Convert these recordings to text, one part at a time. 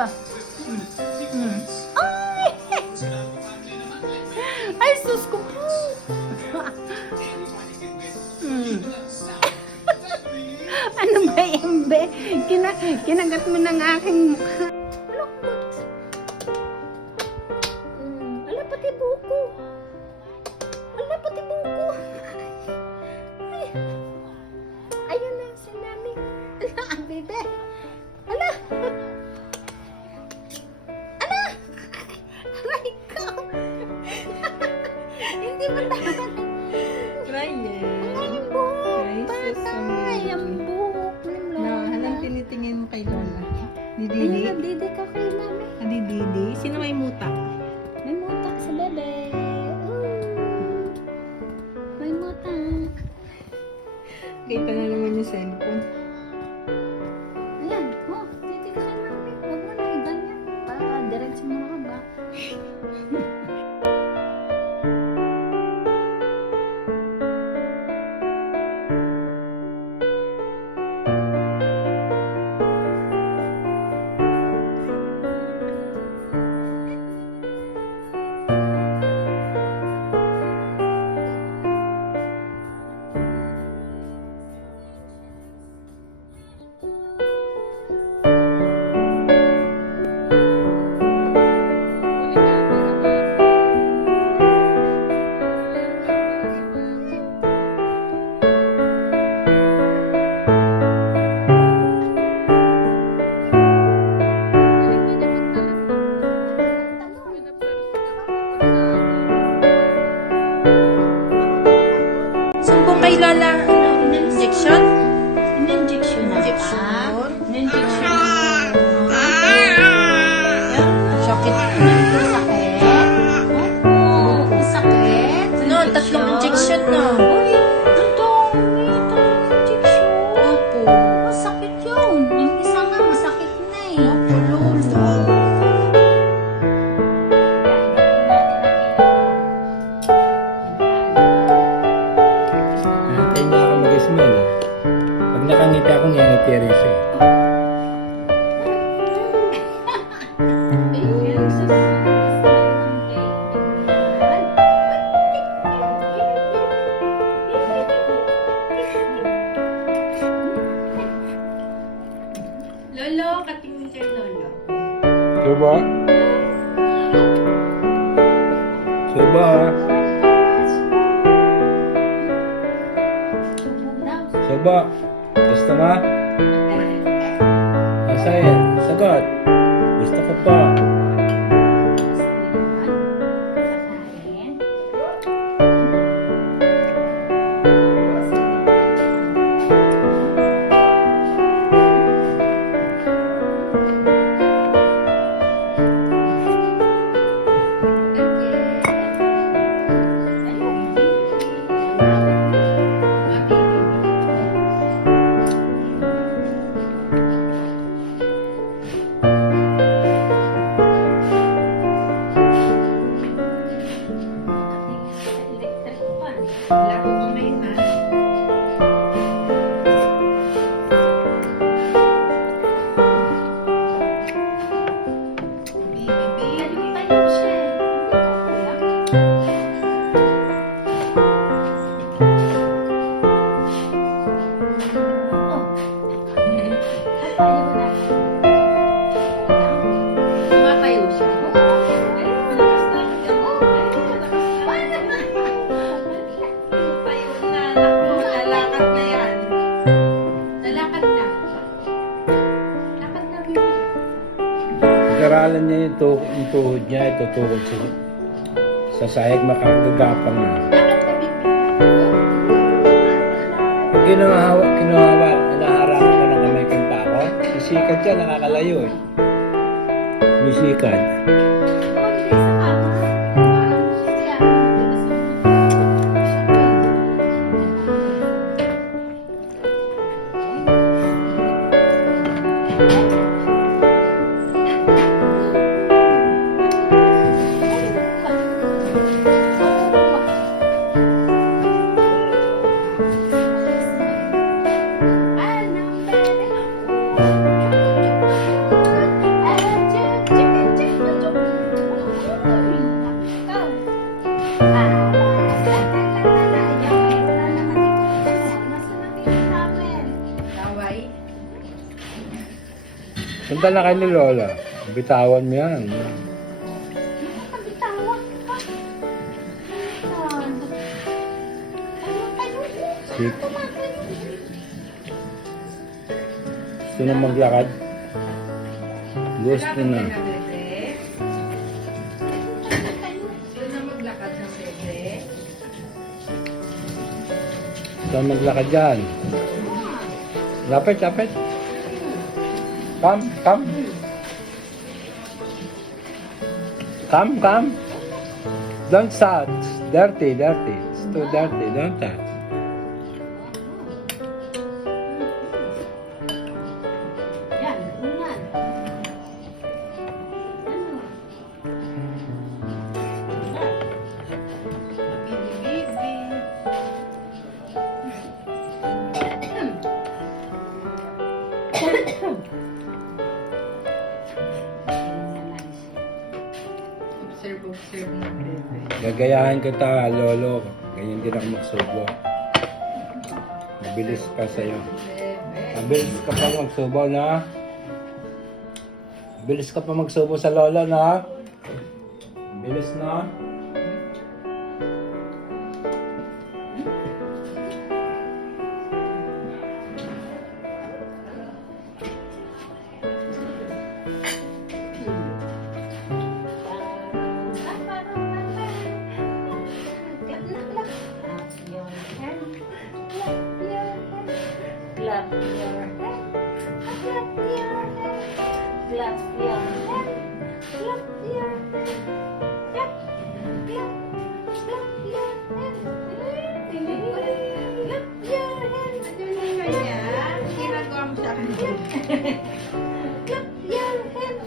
pa. Ay! Ay, sus ko po. Ano ba yan, be? Kinagat mo ng aking mukha. Ala, pati buko. Ala, pati buko. Ay. Ayun na, sinami. Ala, ang bebe. Ala. Ala. Aray ko. Hindi mo naman. Ryan. Ay, yung buhok. Ay, sus, ang Patay, baby. ang buhok ng Na, lola. anong tinitingin mo kay Lola? Ni Ay, Didi? nagdidi ka kay mami. Ah, ni Didi? Sino may muta? May mutak sa bebe. Ooh. May mutak. Kita na naman yung cellphone. Ayan. Oh, didi ka kay mami. Huwag mo na iganyan. Para diretso mo na ba? Sumbong kay Lola, injection? In-injection na Injection? In-injection. Sakit. Sakit. Opo. Sakit. No, 3 injection na. Uy, ang dami. 3 injection. Opo. Masakit yun. Yung isa nga, masakit na eh. Opo, Lola. Antay na ako mag-smile eh. Pag nakangiti ako, ngingiti rin siya. Lolo, katingin kay Lolo. Suba? Suba? Suba? Gusto nga? Masaya. Sagot. Gusto ko pa. Wala ko kamay na. Tumatayo siya. Ay, malakas na. Ay, malakas na. Tayo na. Naku, lalakad na yan. Lalakad na. Lakad na, baby. Pag-aralan niya yung tuhod niya, itutukod sa sahig, makakagapang na. Lakad na, baby. Pag nahaharangan ka ng kamay kang tao, sisikat siya, nakakalayo eh. Bisikat. Punta na kay ni Lola. Bitawan mo yan. Nakakabitawag ka. Tayo. Sip. Gusto na maglakad? Gusto na. Bebe. Gusto na maglakad ng bebe. Gusto na maglakad dyan. Lapit, lapit. Come, come. Come, come. Don't touch. Dirty, dirty. It's too dirty. Don't touch. Yan, yan. Ano? Bibi. Observe ng bebe. Gagayahan kita, Lolo. Ganyan din ako magsubo. Mabilis pa sa'yo. Bebe. Mabilis ka pa magsubo, na? Mabilis ka pa magsubo sa Lola, na? Mabilis na? Clap your hands. Clap your hands. Clap your hands. Clap your hands. Clap, clap, clap your hands. Clap your hands. Kaya, ginagawa mo sa akin. Clap your hands.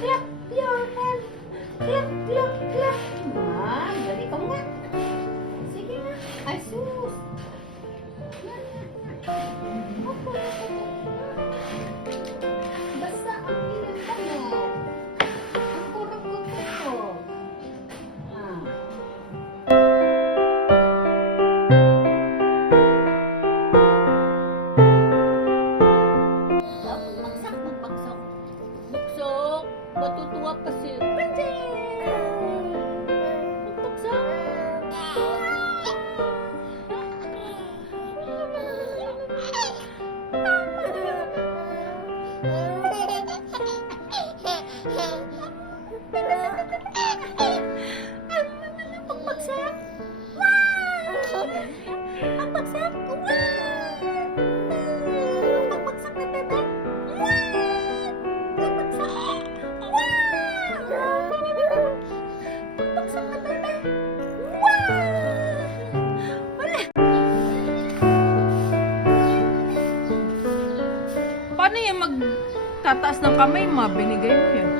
Clap your hands. Clap, clap, clap. Ah, dali ka nga. Sige na. Ay, sus. Basta ang internet. Ang kurot-kurot ko. Ah. Dapat bagsak, magbagsak. Buksok! Matutuwa pa si Princess! Magbagsak! Pagbagsak! Wow! Ang bagsak! Wow! Pagbagsak na bebe! Wow! Pagbagsak! Wow! Pagbagsak na bebe! Wow! Wala! Paano yung magtataas ng kamay mo? Binigay mo yun.